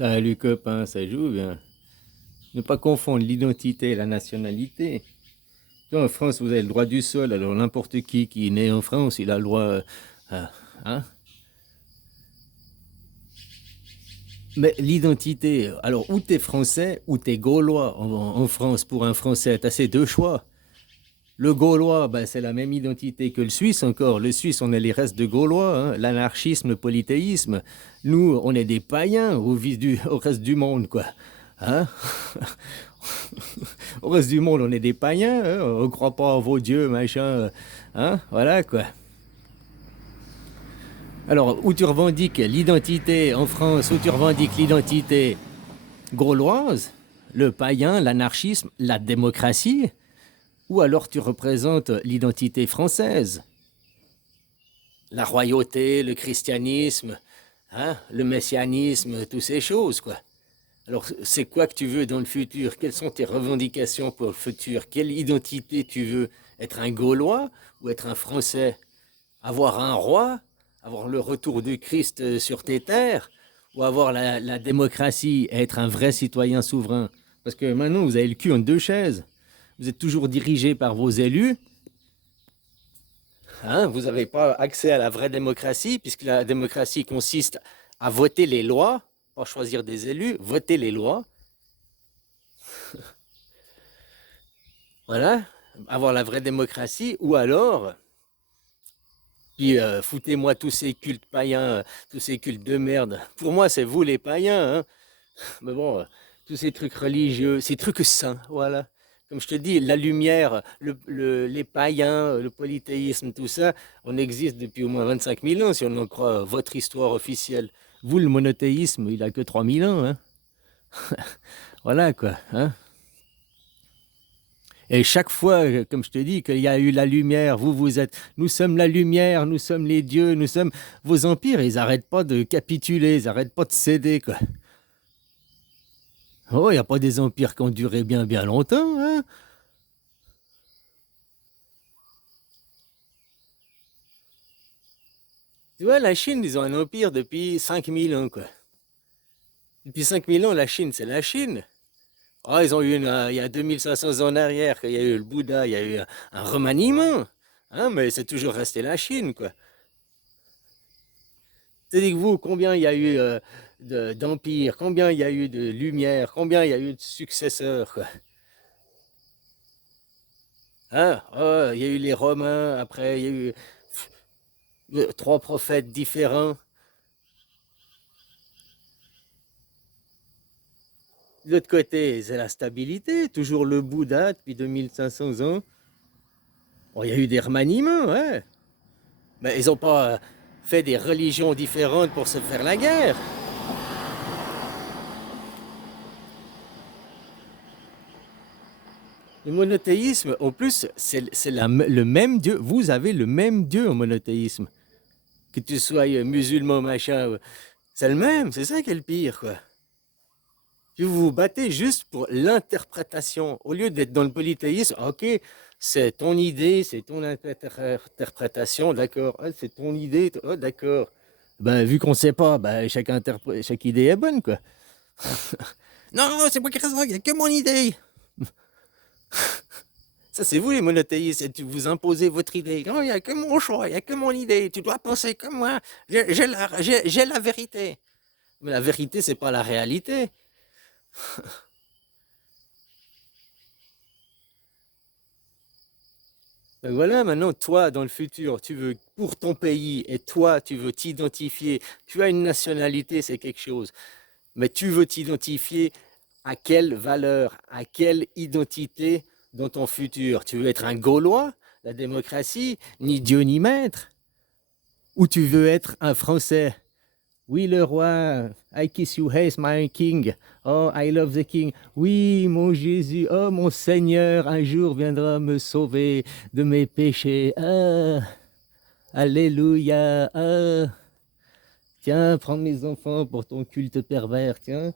Salut copain, ça joue bien. Ne pas confondre l'identité et la nationalité. Toi, en France, vous avez le droit du sol, alors n'importe qui est né en France, il a le droit. À- hein? Mais l'identité, alors ou t'es français ou t'es gaulois en France. Pour un français, t'as ces deux choix. Le gaulois, ben, c'est la même identité que le suisse encore. Le suisse, on est les restes de gaulois, hein. L'anarchisme, le polythéisme. Nous, on est des païens au reste du monde, quoi. Hein? Au reste du monde, on est des païens, hein, on ne croit pas en vos dieux, machin. Hein, voilà quoi. Alors, où tu revendiques l'identité en France, où tu revendiques l'identité gauloise, le païen, l'anarchisme, la démocratie, ou alors tu représentes l'identité française, la royauté, le christianisme, hein, le messianisme, toutes ces choses, quoi. Alors, c'est quoi que tu veux dans le futur? Quelles sont tes revendications pour le futur? Quelle identité tu veux? Être un Gaulois ou être un Français? Avoir un roi? Avoir le retour du Christ sur tes terres? Ou avoir la démocratie, être un vrai citoyen souverain? Parce que maintenant, vous avez le cul en deux chaises. Vous êtes toujours dirigé par vos élus. Hein, vous n'avez pas accès à la vraie démocratie, puisque la démocratie consiste à voter les lois, pas choisir des élus, voter les lois. Voilà, avoir la vraie démocratie, ou alors, puis foutez-moi tous ces cultes païens, tous ces cultes de merde. Pour moi, c'est vous les païens, hein. Mais bon, tous ces trucs religieux, ces trucs saints, voilà. Comme je te dis, la lumière, les païens, le polythéisme, tout ça, on existe depuis au moins 25 000 ans, si on en croit votre histoire officielle. Vous, le monothéisme, il a que 3 000 ans, hein. Voilà, quoi, hein. Et chaque fois, comme je te dis, qu'il y a eu la lumière, vous êtes, nous sommes la lumière, nous sommes les dieux, nous sommes vos empires, ils n'arrêtent pas de capituler, ils n'arrêtent pas de céder, quoi. Oh, il n'y a pas des empires qui ont duré bien, bien longtemps, hein. Tu vois, la Chine, ils ont un empire depuis 5000 ans, quoi. Depuis 5000 ans, la Chine, c'est la Chine. Oh, ils ont eu il y a 2500 ans en arrière, il y a eu le Bouddha, il y a eu un remaniement. Hein, mais c'est toujours resté la Chine, quoi. C'est-à-dire que vous, combien il y a eu d'empires, combien il y a eu de lumière, combien il y a eu de successeurs, quoi. Hein? Oh, il y a eu les Romains, après il y a eu trois prophètes différents. De l'autre côté, c'est la stabilité, toujours le Bouddha depuis 2500 ans. Bon, il y a eu des remaniements, ouais. Mais ils n'ont pas fait des religions différentes pour se faire la guerre. Le monothéisme, en plus, c'est le même Dieu. Vous avez le même Dieu en monothéisme. Que tu sois musulman, machin, c'est le même. C'est ça qui est le pire, quoi. Puis vous vous battez juste pour l'interprétation. Au lieu d'être dans le polythéisme, ok, c'est ton idée, c'est ton interprétation, d'accord. Ah, c'est ton idée, oh, d'accord. Ben, vu qu'on ne sait pas, ben, chaque idée est bonne, quoi. Non, non, c'est moi qui raison, il n'y a que mon idée. Ça, c'est vous les monothéistes, et vous imposez votre idée. Non, il n'y a que mon choix, il n'y a que mon idée. Tu dois penser comme moi. J'ai la vérité. Mais la vérité, c'est pas la réalité. Donc voilà, maintenant, toi, dans le futur, tu veux pour ton pays, et toi, tu veux t'identifier. Tu as une nationalité, c'est quelque chose. Mais tu veux t'identifier à quelle valeur, à quelle identité dans ton futur? Tu veux être un Gaulois, la démocratie, ni Dieu ni maître? Ou tu veux être un Français? Oui, le roi, I kiss you, hey, my king. Oh, I love the king. Oui, mon Jésus, oh, mon Seigneur, un jour viendra me sauver de mes péchés. Ah, alléluia. Ah, tiens, prends mes enfants pour ton culte pervers, tiens.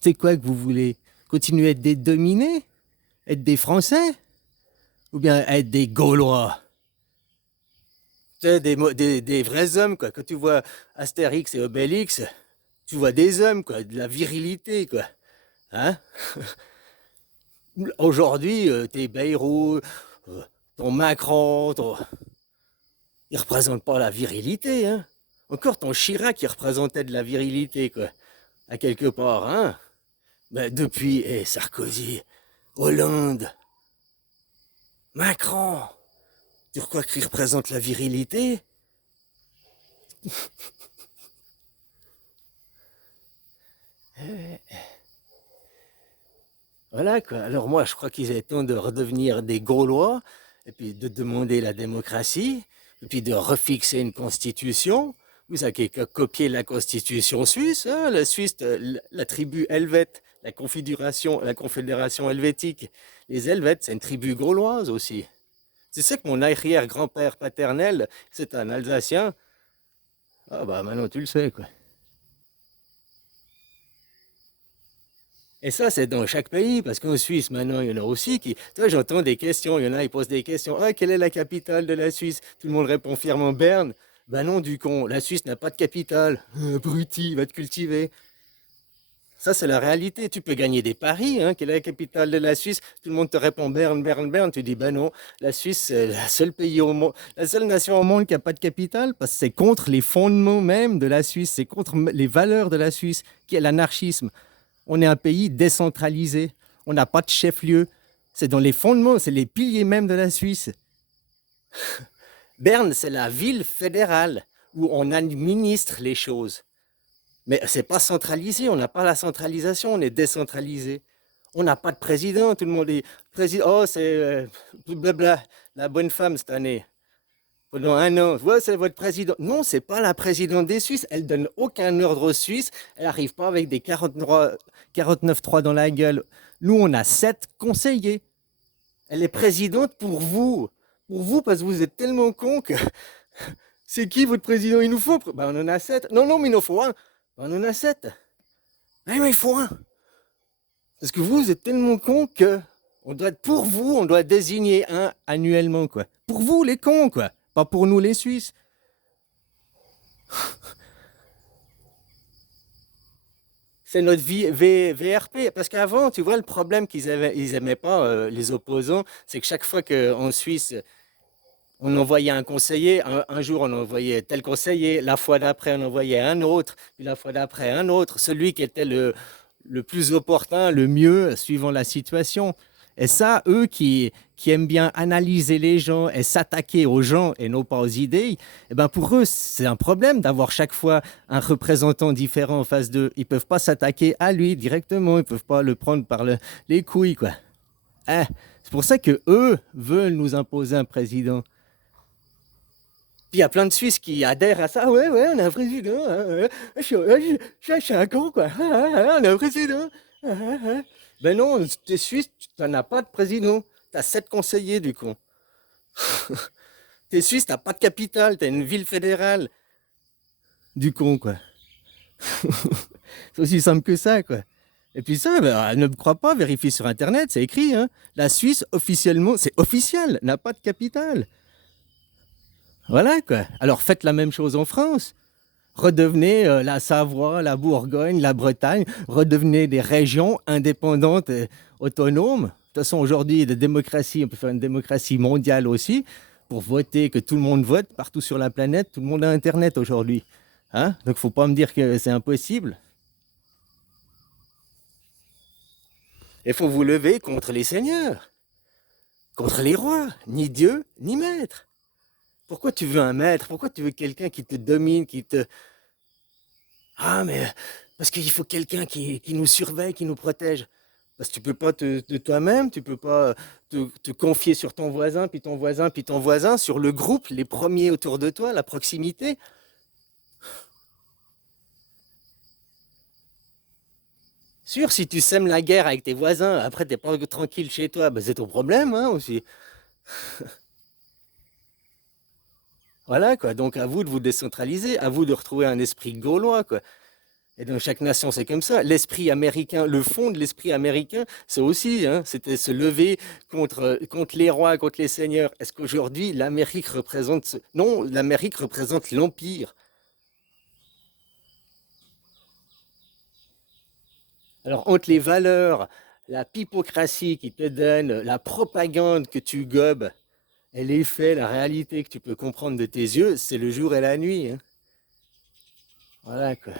C'est quoi que vous voulez? Continuer à être des dominés? Être des Français? Ou bien être des Gaulois? Tu sais, des vrais hommes, quoi. Quand tu vois Astérix et Obélix, Tu vois des hommes, quoi, de la virilité, quoi. Hein? Aujourd'hui, tes Bayrou, ton Macron, ils représentent pas la virilité, hein. Encore ton Chirac, il représentait de la virilité, quoi. À quelque part, hein. Ben, depuis, Sarkozy, Hollande, Macron, tu crois qu'ils représentent la virilité? Voilà, quoi. Alors moi, je crois qu'il est temps de redevenir des Gaulois, et puis de demander la démocratie, et puis de refixer une constitution. Vous avez qu'à copier la constitution suisse, hein, la Suisse, la tribu helvète, la confédération helvétique. Les Helvètes, c'est une tribu gauloise aussi. Tu sais que mon arrière-grand-père paternel, c'est un Alsacien. Ah bah maintenant tu le sais, quoi. Et ça, c'est dans chaque pays, parce qu'en Suisse, maintenant, il y en a aussi qui... Tu vois, j'entends des questions, il y en a, ils posent des questions. Ah, quelle est la capitale de la Suisse? Tout le monde répond fièrement Berne. Ben non, du con, la Suisse n'a pas de capitale. Abruti, va te cultiver. Ça, c'est la réalité. Tu peux gagner des paris, hein, quelle est la capitale de la Suisse? Tout le monde te répond Berne, Berne, Berne. Tu dis, ben non, la Suisse, c'est la seule pays au monde, la seule nation au monde qui n'a pas de capitale, parce que c'est contre les fondements même de la Suisse, c'est contre les valeurs de la Suisse, qui est l'anarchisme. On est un pays décentralisé. On n'a pas de chef-lieu. C'est dans les fondements, c'est les piliers même de la Suisse. Berne, c'est la ville fédérale où on administre les choses. Mais c'est pas centralisé, on n'a pas la centralisation, on est décentralisé. On n'a pas de président, tout le monde dit président, oh c'est blabla, la bonne femme cette année. Pendant un an, ouais, c'est votre président. Non, c'est pas la présidente des Suisses. Elle donne aucun ordre aux Suisses. Elle n'arrive pas avec des 49-3 dans la gueule. Nous, on a 7 conseillers. Elle est présidente pour vous. Pour vous, parce que vous êtes tellement cons que... C'est qui votre président? Il nous faut... Ben, on en a 7. Non, non, mais il nous faut un. Ben, on en a 7. Ah, mais il faut un. Parce que vous êtes tellement cons que... On doit, pour vous, on doit désigner un annuellement, quoi. Pour vous, les cons, quoi. Pas pour nous, les Suisses. C'est notre VRP. Parce qu'avant, tu vois, le problème ils aimaient pas, les opposants, c'est que chaque fois qu'en Suisse, on envoyait un conseiller, un jour on envoyait tel conseiller, la fois d'après on envoyait un autre, puis la fois d'après un autre, celui qui était le plus opportun, le mieux, suivant la situation. Et ça, eux qui aiment bien analyser les gens et s'attaquer aux gens et non pas aux idées, eh ben pour eux, c'est un problème d'avoir chaque fois un représentant différent en face d'eux. Ils ne peuvent pas s'attaquer à lui directement, ils ne peuvent pas le prendre par les couilles, quoi. Hein? C'est pour ça que eux veulent nous imposer un président. Puis il y a plein de Suisses qui adhèrent à ça. Ouais, ouais, on a un président. Hein, je suis un con, quoi. On a un président. Ben non, t'es Suisse, tu n'en as pas de président. T'as 7 conseillers, du con. T'es Suisse, t'as pas de capitale, t'as une ville fédérale. Du con, quoi. C'est aussi simple que ça, quoi. Et puis ça, ben, ne me crois pas, vérifie sur Internet, c'est écrit. Hein. La Suisse, officiellement, c'est officiel, n'a pas de capitale. Voilà, quoi. Alors faites la même chose en France. Redevenez la Savoie, la Bourgogne, la Bretagne, redevenez des régions indépendantes et autonomes. De toute façon, aujourd'hui, la démocratie, on peut faire une démocratie mondiale aussi, pour voter, que tout le monde vote partout sur la planète. Tout le monde a Internet aujourd'hui. Hein? Donc, il ne faut pas me dire que c'est impossible. Il faut vous lever contre les seigneurs, contre les rois, ni Dieu, ni maître. Pourquoi tu veux un maître? Pourquoi tu veux quelqu'un qui te domine, qui te... Ah, mais parce qu'il faut quelqu'un qui nous surveille, qui nous protège. Parce que tu peux pas de toi-même, tu peux pas te confier sur ton voisin, puis ton voisin, puis ton voisin, sur le groupe, les premiers autour de toi, la proximité. Sûr, si tu sèmes la guerre avec tes voisins, après t'es pas tranquille chez toi, ben c'est ton problème, hein, aussi. Voilà, quoi. Donc à vous de vous décentraliser, à vous de retrouver un esprit gaulois, quoi. Et dans chaque nation, c'est comme ça. L'esprit américain, le fond de l'esprit américain, c'est aussi, hein, c'était se lever contre les rois, contre les seigneurs. Est-ce qu'aujourd'hui, l'Amérique représente... Non, l'Amérique représente l'Empire. Alors, entre les valeurs, la pipocratie qui te donne, la propagande que tu gobes, et les faits, la réalité que tu peux comprendre de tes yeux, c'est le jour et la nuit, hein. Voilà, quoi.